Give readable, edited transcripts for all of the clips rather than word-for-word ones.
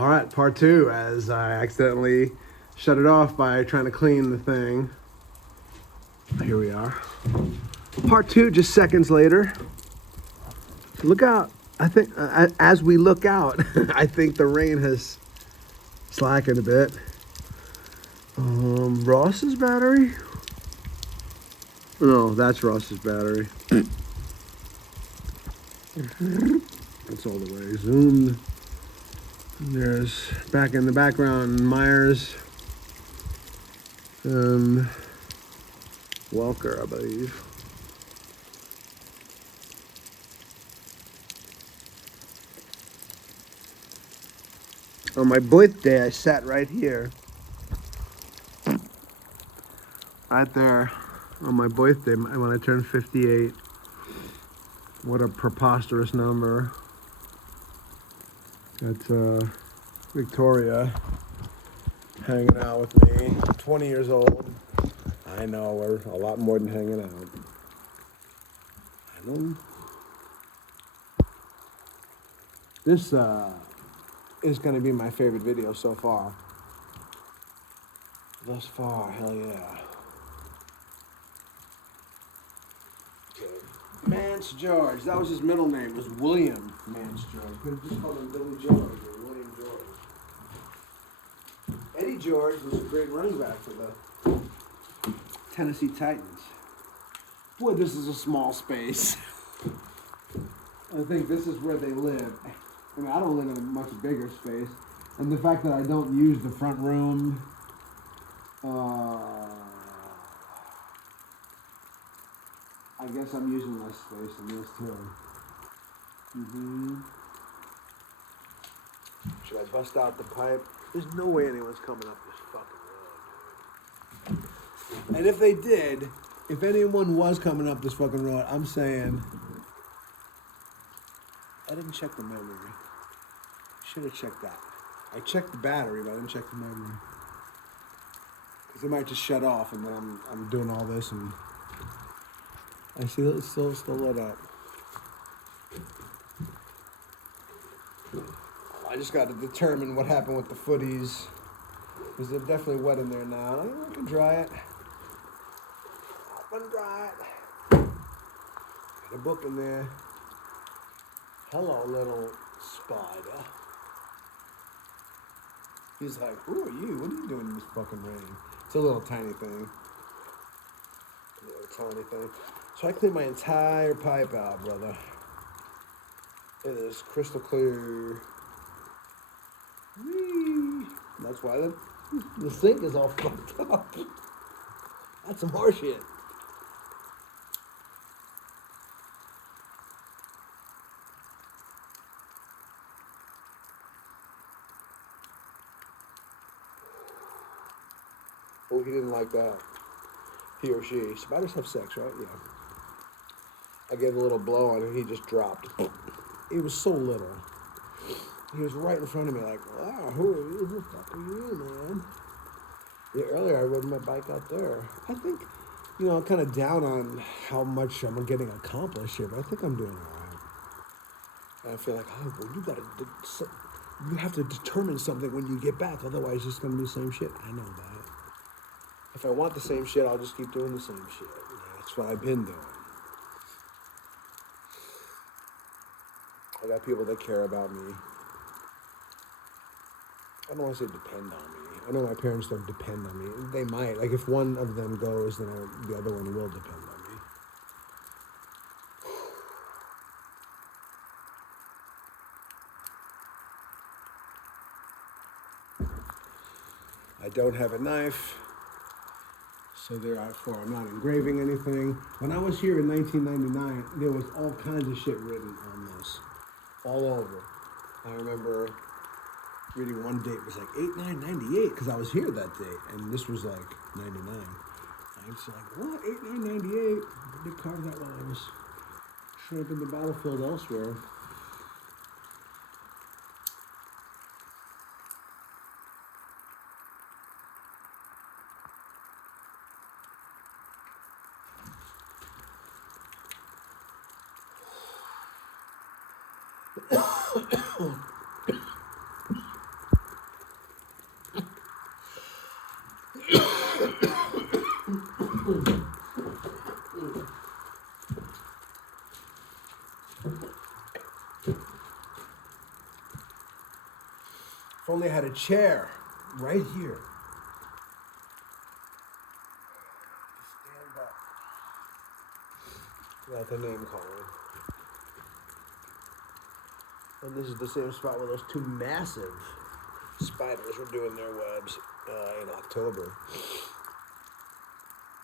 All right, part two, as I accidentally shut it off by trying to clean the thing. Here we are. Part two, just seconds later. Look out. I think, as we look out, I think the rain has slackened a bit. Ross's battery? No, that's Ross's battery. That's all the way zoomed. There's back in the background Myers and Welker, I believe. On my birthday, I sat right here. Right there on my birthday when I turned 58. What a preposterous number. That's Victoria hanging out with me. 20 years old. I know, we're a lot more than hanging out. I know. This is going to be my favorite video so far. Thus far, hell yeah. Okay. Mance George, that was his middle name, was William Mance George. Could have just called him Billy George or William George. Eddie George was a great running back for the Tennessee Titans. Boy, this is a small space. I think this is where they live. I mean, I don't live in a much bigger space. And the fact that I don't use the front room, I guess I'm using less space than this too. Should I bust out the pipe? There's no way anyone's coming up this fucking road, dude. And if they did, if anyone was coming up this fucking road, I'm saying, I didn't check the memory. Should have checked that. I checked the battery, but I didn't check the memory. Because it might just shut off, and then I'm doing all this, and I see it's still lit up. I just got to determine what happened with the footies, because they're definitely wet in there now. I can dry it. Up and dry it. Got a book in there. Hello, little spider. He's like, who are you? What are you doing in this fucking rain? It's a little tiny thing. A little tiny thing. So I cleaned my entire pipe out, brother. It is crystal clear. Whee! That's why the sink is all fucked up. That's some horseshit. Oh, he didn't like that. He or she. Spiders have sex, right? Yeah. I gave a little blow on him. He just dropped. He was so little. He was right in front of me like, wow, who are you? Who the fuck are you, man? Yeah, earlier I rode my bike out there. I think, I'm kind of down on how much I'm getting accomplished here, but I think I'm doing all right. And I feel like, oh, well, you have to determine something when you get back, otherwise it's just going to be the same shit. I know that. If I want the same shit, I'll just keep doing the same shit. That's what I've been doing. I got people that care about me. I don't want to say depend on me. I know my parents don't depend on me. They might. Like, if one of them goes, then the other one will depend on me. I don't have a knife, so therefore I'm not engraving anything. When I was here in 1999, there was all kinds of shit written on this. All over. I remember reading one date was like 8/9/98 because I was here that day, and this was like 99. I was like, what? 8/9/98? They carved that while I was showing up in the battlefield elsewhere. only I had a chair right here. Stand up. Without the name calling. And this is the same spot where those two massive spiders were doing their webs in October.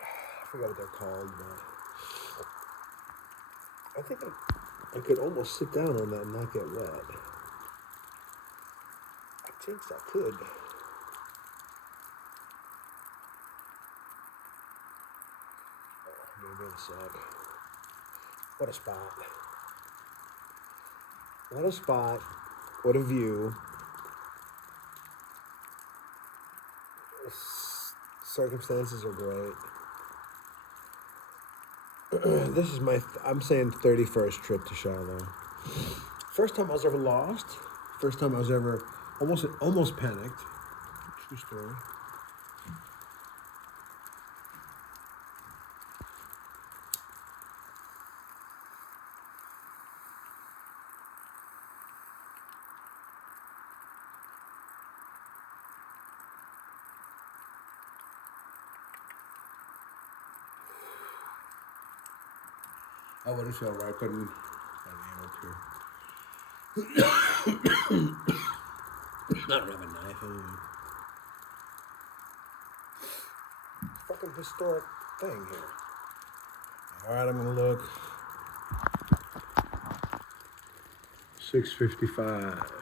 I forgot what they're called, but I think I could almost sit down on that and not get wet. I think I could. Maybe in a sec. What a spot. What a spot. What a view. Circumstances are great. This is my, I'm saying 31st trip to Shiloh. First time I was ever lost. First time I was ever almost panicked. True story. I wouldn't feel right. I couldn't find the here. I don't have a knife. Fucking historic thing here. All right, I'm gonna look. 6:55.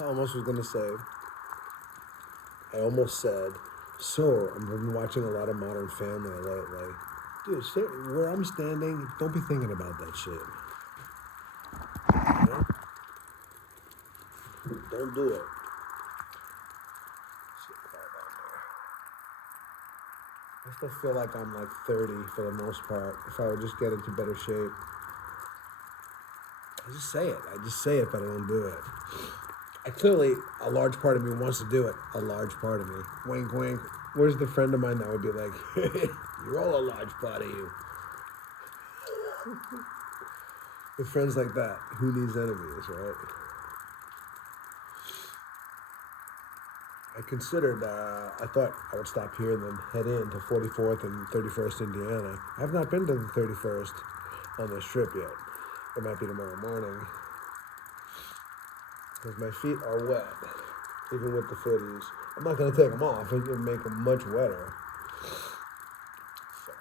I almost was gonna say. I almost said. So I've been watching a lot of Modern Family lately. Dude, where I'm standing, don't be thinking about that shit. Yeah? Don't do it. I still feel like I'm like 30 for the most part. If I would just get into better shape. I just say it, but I don't do it. Clearly, a large part of me wants to do it. A large part of me. Wink, wink. Where's the friend of mine that would be like, you're all a large part of you. With friends like that, who needs enemies, right? I considered, I thought I would stop here and then head in to 44th and 31st Indiana. I have not been to the 31st on this trip yet. It might be tomorrow morning. Because my feet are wet, even with the footies. I'm not going to take them off. It would make them much wetter. So,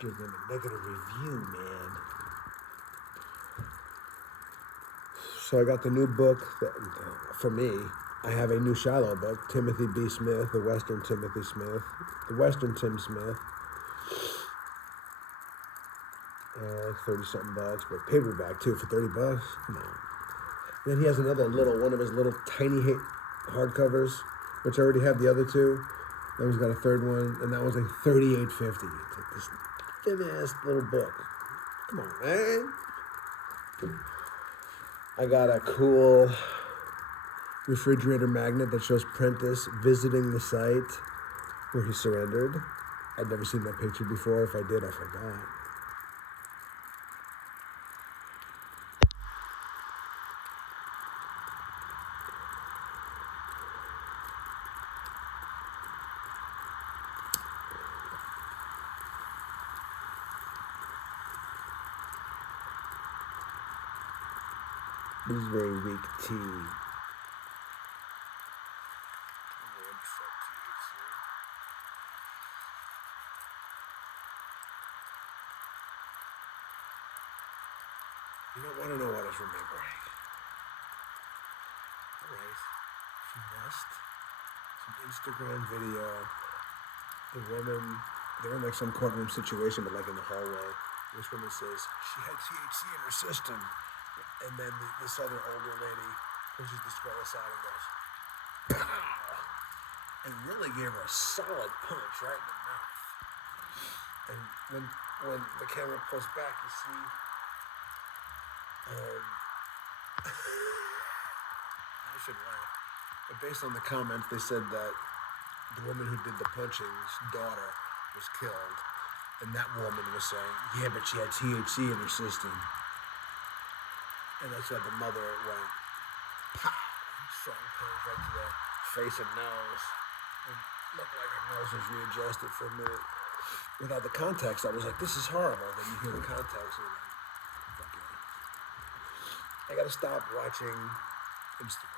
give them a negative review, man. So I got the new book. For me, I have a new Shiloh book, Timothy B. Smith, the Western Timothy Smith, the Western Tim Smith. Like 30-something bucks, but paperback too for $30. Come on. Then he has another one of his little tiny hardcovers, which I already have the other two. Then he's got a third one, and that was like $38.50. It's like this thin-ass little book. Come on, man. I got a cool refrigerator magnet that shows Prentice visiting the site where he surrendered. I'd never seen that picture before. If I did, I forgot. This is very weak tea. You don't want to know what I was remembering. Alright. Finessed. Some Instagram video. The woman, they're in like some courtroom situation, but like in the hallway. This woman says she had THC in her system. And then this other older lady pushes this girl aside and goes, pow! And really gave her a solid punch right in the mouth. And when the camera pulls back, you see, I should laugh, but based on the comments, they said that the woman who did the punching's daughter was killed. And that woman was saying, yeah, but she had THC in her system. And that's why the mother went, pow, strong punch right to the face and nose. It looked like her nose was readjusted for a minute. Without the context, I was like, this is horrible. Then you hear the context and you're like, fuck yeah. I gotta stop watching Instagram.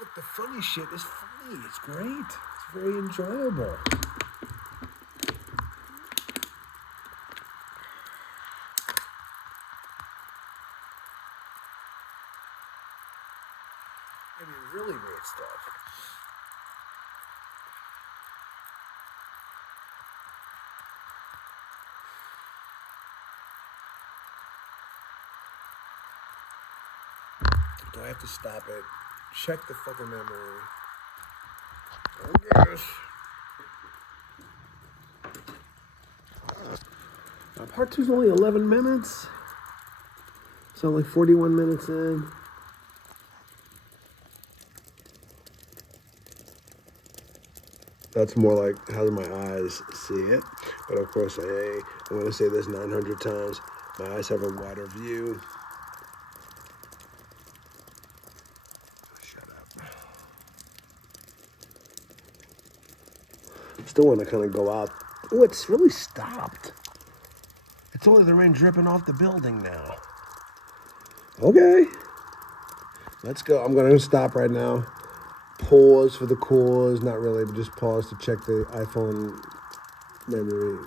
Look, the funny shit is funny. It's great. It's very enjoyable. I mean, really great stuff. Do I have to stop it? Check the fucking memory. Oh, gosh. Part 2's only 11 minutes. So I'm like 41 minutes in. That's more like how do my eyes see it. But of course, I'm going to say this 900 times. My eyes have a wider view. Shut up. Still want to kind of go out. Oh, it's really stopped. It's only the rain dripping off the building now. Okay. Let's go. I'm going to stop right now. Pause for the cause. Not really, but just pause to check the iPhone memory.